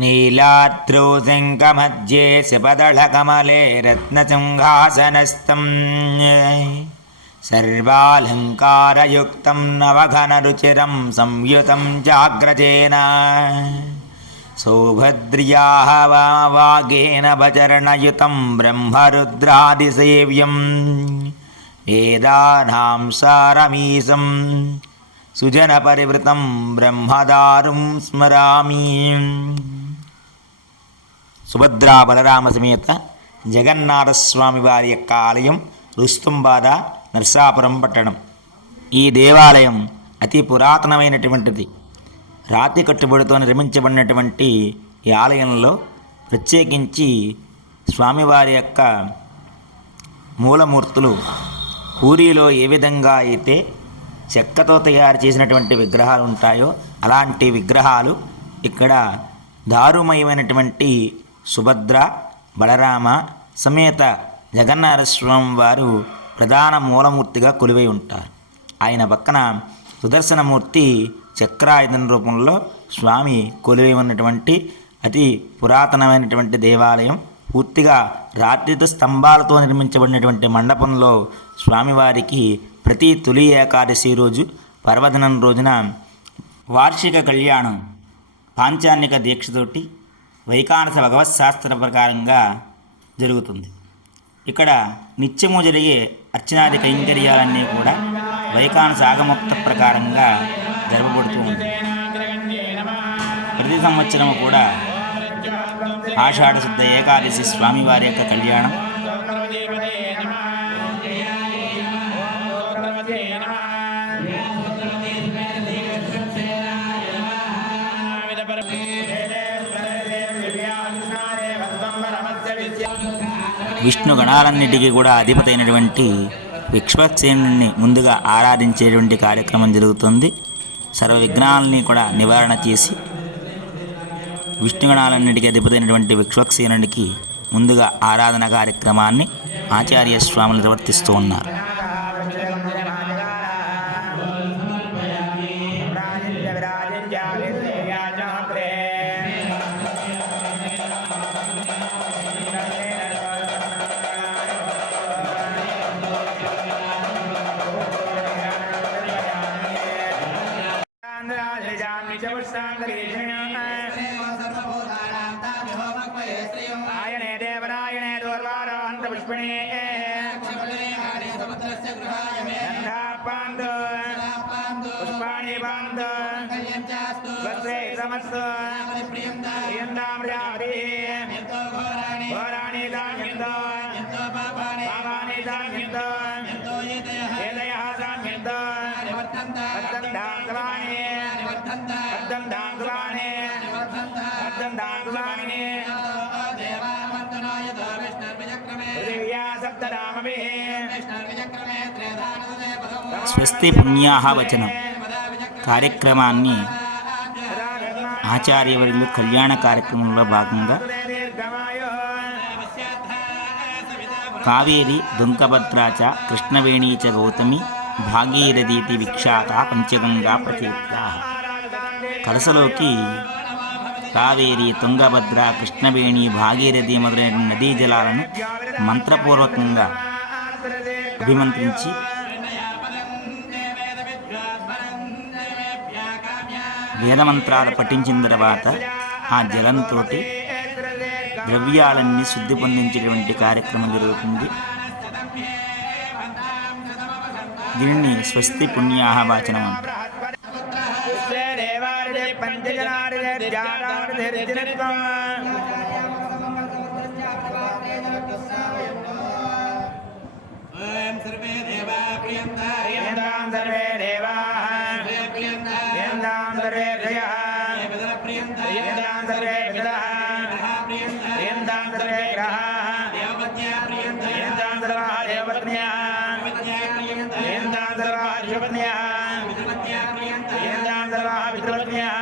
नीलाद्रौ शङ्खमध्ये शिपदळकमले रत्नसिंहासनस्थम् सर्वालङ्कारयुक्तं नवघनरुचिरं संयुतं जाग्रजेन सौभद्र्याः वागेन भचरणयुतं ब्रह्मरुद्रादिसेव्यं वेदानां सारमीशं सुजनपरिवृतं ब्रह्मदारुं स्मरामि సుభద్రా బలరామ సమేత జగన్నాథస్వామి వారి యొక్క ఆలయం రుస్తుంబాద నర్సాపురం పట్టణం. ఈ దేవాలయం అతి పురాతనమైనటువంటిది. రాతి కట్టుబడితో నిర్మించబడినటువంటి ఈ ఆలయంలో ప్రత్యేకించి స్వామివారి యొక్క మూలమూర్తులు పూరిలో ఏ విధంగా అయితే చెక్కతో తయారు చేసినటువంటి విగ్రహాలు ఉంటాయో అలాంటి విగ్రహాలు ఇక్కడ దారుమయమైనటువంటి సుభద్ర బలరామ సమేత జగన్నాథస్వామి వారు ప్రధాన మూలమూర్తిగా కొలువై ఉంటారు. ఆయన పక్కన సుదర్శనమూర్తి చక్రాయుధం రూపంలో స్వామి కొలువై ఉన్నటువంటి అతి పురాతనమైనటువంటి దేవాలయం పూర్తిగా రాత్రితో స్తంభాలతో నిర్మించబడినటువంటి మండపంలో స్వామివారికి ప్రతి తొలి ఏకాదశి రోజు పర్వదినం రోజున వార్షిక కళ్యాణం పాంచాన్నిక దీక్షతోటి వైకానస భగవత్ శాస్త్ర ప్రకారంగా జరుగుతుంది. ఇక్కడ నిత్యము జరిగే అర్చనాది కైంకర్యాలన్నీ కూడా వైకానస ఆగమోక్త ప్రకారంగా జరపబడుతూ ఉంది. ప్రతి సంవత్సరం కూడా ఆషాఢ శుద్ధ ఏకాదశి స్వామివారి యొక్క కళ్యాణం విష్ణు గణాలన్నిటికీ కూడా అధిపతైనటువంటి అయినటువంటి ముందుగా ఆరాధించేటువంటి కార్యక్రమం జరుగుతుంది. సర్వ విఘ్నాలని కూడా నివారణ చేసి విష్ణుగణాలన్నిటికీ అధిపతైనటువంటి అయినటువంటి ముందుగా ఆరాధన కార్యక్రమాన్ని ఆచార్య స్వాములు నిర్వర్తిస్తూ ఉన్నారు. ఆయనే దేవరాయణే దూర్వారాంత పుష్పిణే గంధాపాందు పుష్పాణి పాందు వస్త్రే సమస్తు ప్రియంతామృజావతి స్వస్తి పుణ్యాహ వచనం. కార్యక్రమాన్ని ఆచార్యవర్యులు కళ్యాణ కార్యక్రమంలో భాగంగా కావేరి దుంకభద్రాచ కృష్ణవేణీ చ గౌతమి భాగీరథీతి విఖ్యాత పంచగంగా ప్రకీర్త కలసలోకి కావేరి తుంగభద్ర కృష్ణవేణి భాగీరథి మొదలైన నదీ జలాలను మంత్రపూర్వకంగా అభిమంత్రించి వేదమంత్రాలు పఠించిన తర్వాత ఆ జలంతో ద్రవ్యాలన్నీ శుద్ధి పొందించేటువంటి కార్యక్రమం జరుగుతుంది. దీనిని స్వస్తి పుణ్యాహ వాచనం అంటారు सर्वे देवा प्रियन्ताय सर्वे देवाः प्रियन्तां सर्वे ऋषयः प्रियन्ताय प्रियन्तां सर्वे विदः प्रियन्ताय प्रियन्तां सर्वे ग्रहाः देवपत्न्या प्रियन्ताय प्रियन्तां सर्वाः देवपत्न्यः प्रियन्ताय प्रियन्तां सर्वाः ऋषपत्न्यः विदपत्न्या प्रियन्ताय प्रियन्तां सर्वाः पितृपत्न्यः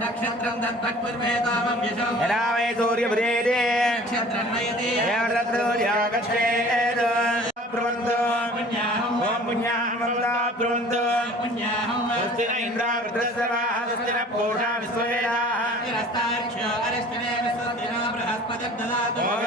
नक्षत्रं तत्पत्पूर्वेतामं यशो यदा वै सूर्यभृदे नक्षत्रं नयते सूर्यागच्छेत्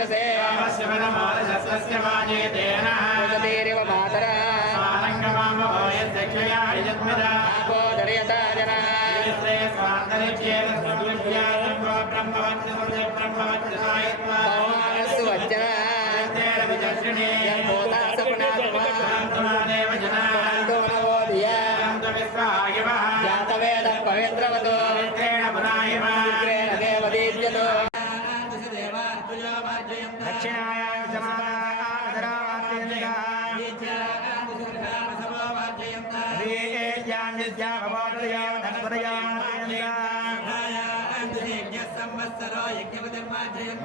బీజ అమృతస్య దురే హిరణ్యవర్ణాద్రవం యదావః హేరణాయ చక్షసే భుజతేరివ మాతరः ఆపో దర్యతా జనः పవమానస్సు దక్షిణాయాం సమానాదరావాస్యంగా సంవత్సరో యజ్ఞపతిర్మాధ్యయం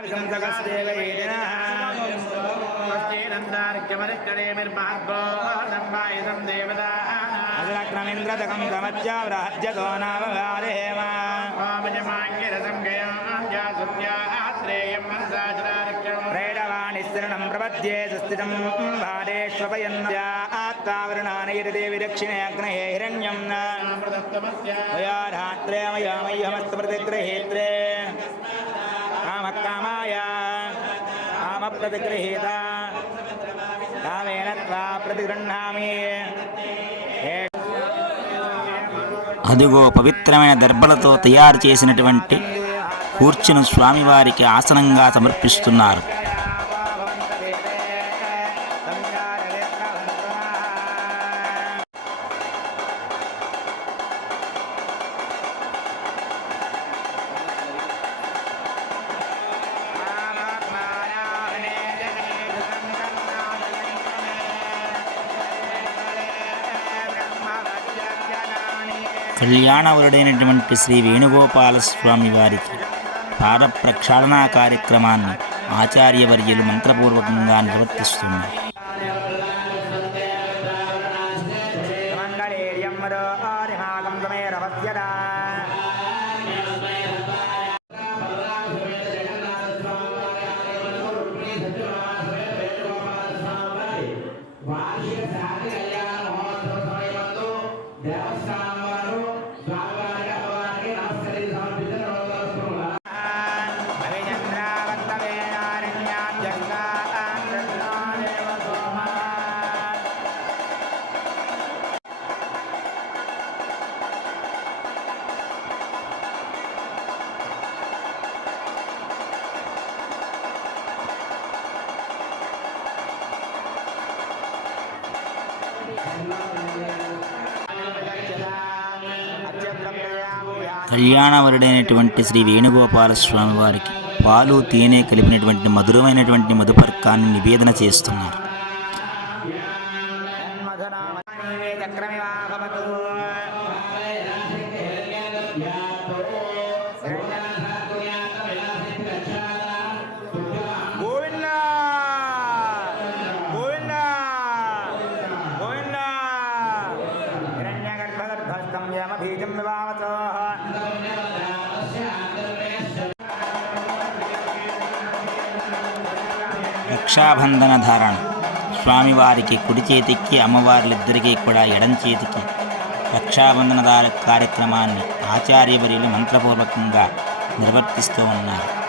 అగ్రక్రమింద్రదకం సమత్యావ్రాజ్యతో నామగాదేమ ప్రేడవాణిస్త్రణం ప్రపద్యే సుస్థితం భారేష్వపయన్నాత్తావరణానైరదే విదక్షిణే అగ్నయే హిరణ్యం మయా రాత్రే మయా మయ్యమస్తు ప్రతిగ్రహేత్రే కామ కామాయ కామ ప్రతిగృహీత కామేన త్వా అదిగో పవిత్రమైన దర్భలతో తయారు చేసినటువంటి కూర్చును స్వామివారికి ఆసనంగా సమర్పిస్తున్నారు. కళ్యాణవరుడైనటువంటి శ్రీ వేణుగోపాలస్వామి వారికి పాద ప్రక్షాళనా కార్యక్రమాన్ని ఆచార్యవర్యులు మంత్రపూర్వకంగా నిర్వర్తిస్తున్నారు. కళ్యాణవరుడైనటువంటి శ్రీ వేణుగోపాల స్వామి వారికి పాలు తేనె కలిపినటువంటి మధురమైనటువంటి మధుపర్కాన్ని నివేదన చేస్తున్నారు. వృక్షాబంధన ధారణ స్వామివారికి కుడి చేతికి అమ్మవారిద్దరికీ కూడా ఎడం చేతికి రక్షాబంధన కార్యక్రమాన్ని ఆచార్యవర్యులు మంత్రపూర్వకంగా నిర్వర్తిస్తూ ఉన్నారు.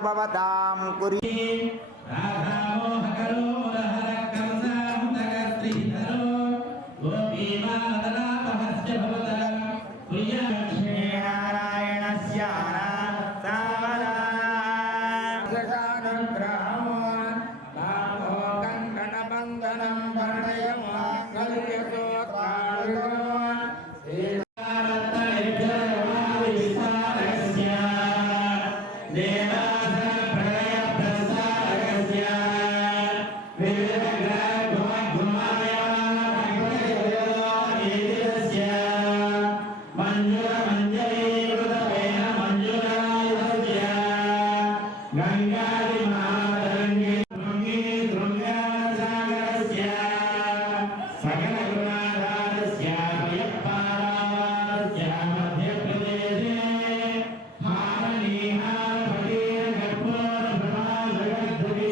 భవతాం కురి గోపీమాదనాపహస్య భవతరం ప్రియ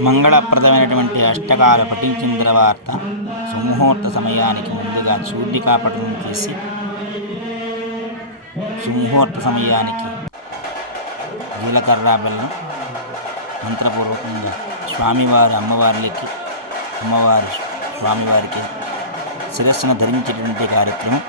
మంగళప్రదమైనటువంటి అష్టకాల పఠించిన తర్వాత సుముహూర్త సమయానికి ముందుగా చూడ్డి కాపటం చేసి సుముహూర్త సమయానికి జీలకర్ర బెల్లం మంత్రపూర్వకంగా స్వామివారి అమ్మవారికి అమ్మవారి స్వామివారికి శిరస్సును ధరించేటువంటి కార్యక్రమం.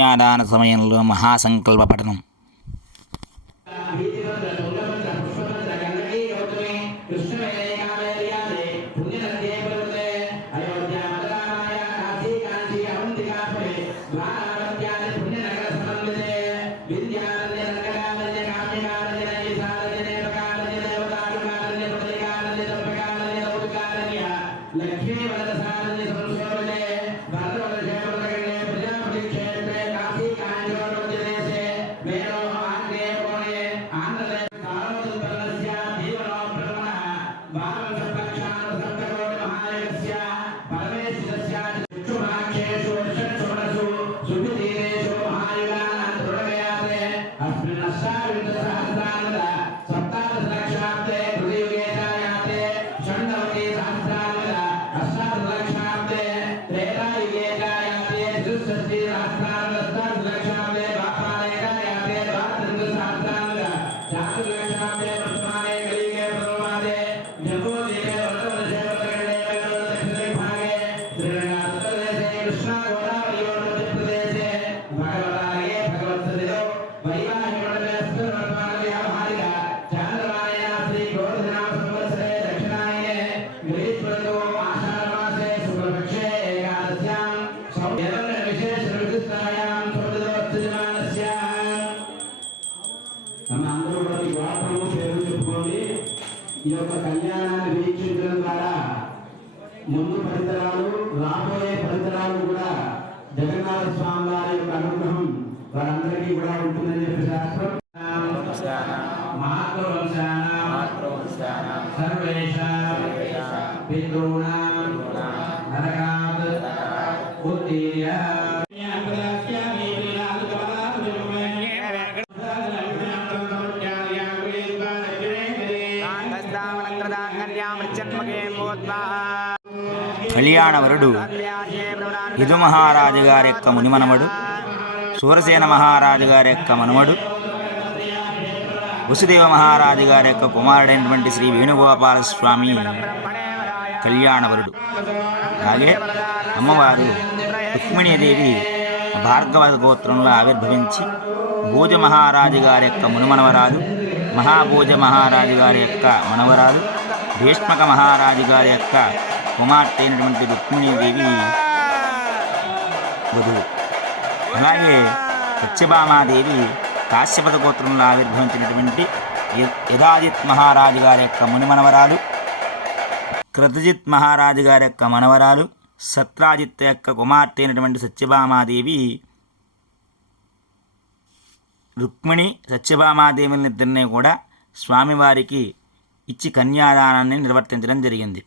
కన్యాదాన సమయంలో మహాసంకల్ప పఠనం. వారందరికీ కూడా ఉంటుందని చెప్పి శాస్త్రం కళ్యాణవరుడు యదు మహారాజు గారి యొక్క మునిమనమడు సూరసేన మహారాజు గారి యొక్క మనుమడు వసుదేవ మహారాజు గారి యొక్క కుమారుడైనటువంటి శ్రీ వేణుగోపాల స్వామి కళ్యాణవరుడు. అలాగే అమ్మవారు రుక్మిణీదేవి భార్గవ గోత్రంలో ఆవిర్భవించి భోజ మహారాజు గారి యొక్క మునుమనవరాలు మహాభోజ మహారాజు గారి యొక్క మనవరాలు భీష్మక మహారాజు గారి యొక్క కుమార్తె అయినటువంటి రుక్మిణీదేవి వధువు. అలాగే సత్యభామాదేవి కాశ్యపద గోత్రంలో ఆవిర్భవించినటువంటి యథాజిత్ మహారాజు గారి యొక్క మునిమనవరాలు కృతజిత్ మహారాజు గారి యొక్క మనవరాలు సత్రాజిత్ యొక్క కుమార్తె అయినటువంటి సత్యభామాదేవి రుక్మిణి సత్యభామాదేవులనిద్దరినీ కూడా స్వామివారికి ఇచ్చి కన్యాదానాన్ని నిర్వర్తించడం జరిగింది.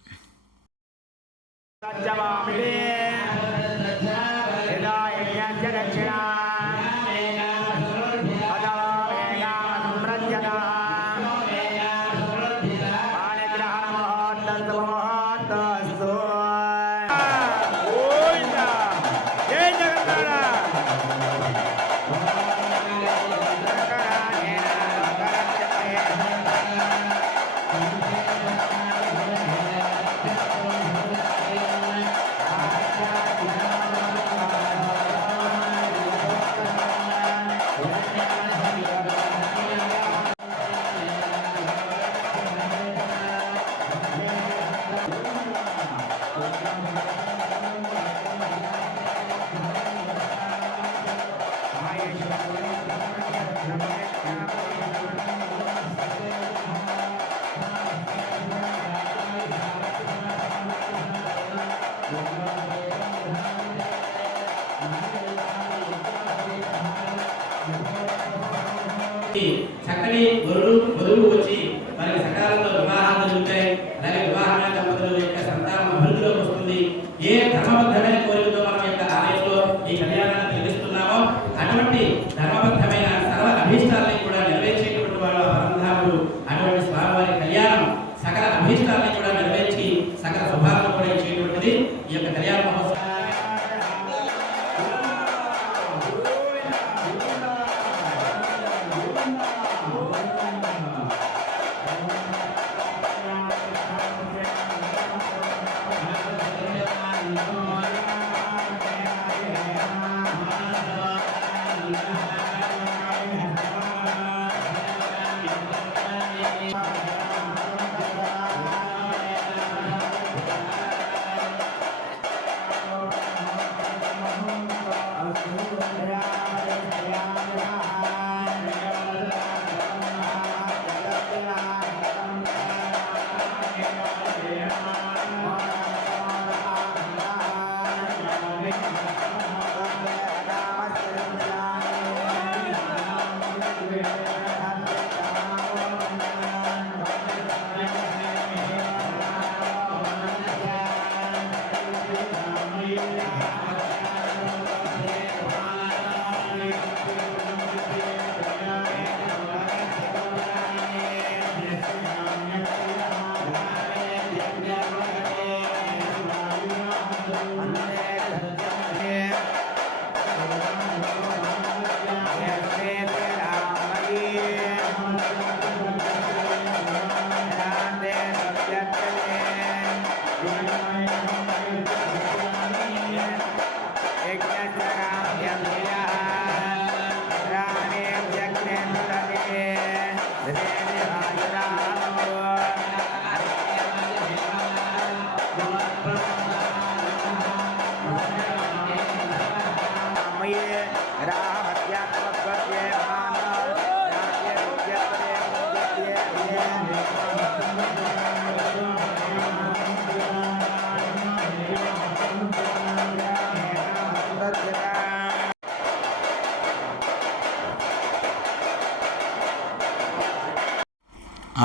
చక్కని వరుడు వధువు వచ్చి వారికి సకాలంలో వివాహాలు జరుగుతాయి. అలాగే వివాహమైన దంపతుల యొక్క సంతానం అభివృద్ధిలోకి వస్తుంది. ఏ ధర్మబద్ధమైన కోరిక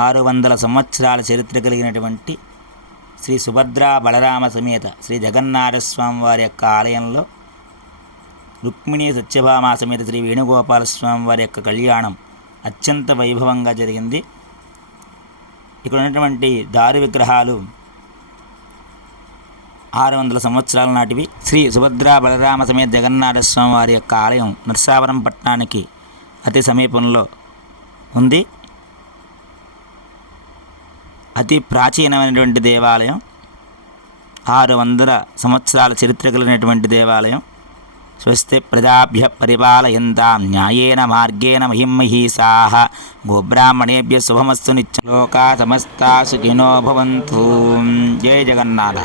ఆరు వందల సంవత్సరాల చరిత్ర కలిగినటువంటి శ్రీ సుభద్రా బలరామ సమేత శ్రీ జగన్నాథ స్వామి వారి యొక్క ఆలయంలో రుక్మిణి సత్యభామ సమేత శ్రీ వేణుగోపాల స్వామి వారి యొక్క కళ్యాణం అత్యంత వైభవంగా జరిగింది. ఇక్కడ ఉన్నటువంటి దారు విగ్రహాలు ఆరు వందల సంవత్సరాల నాటివి. శ్రీ సుభద్రా బలరామ సమేత జగన్నాథ స్వామి వారి యొక్క ఆలయం నర్సావరం పట్టణానికి అతి సమీపంలో ఉంది. అతి ప్రాచీనమైనటువంటి దేవాలయం. ఆరు వందల సంవత్సరాల చరిత్ర కలిగినటువంటి దేవాలయం. స్వస్తి ప్రజాభ్య పరిపాలయంతాం. న్యాయేన మార్గేణ మహిమహీసాహ గోబ్రాహ్మణేభ్య శుభమస్సు నిత్య లోకా సమస్తా సుఖినో భవంతు. జయ జగన్నాథ.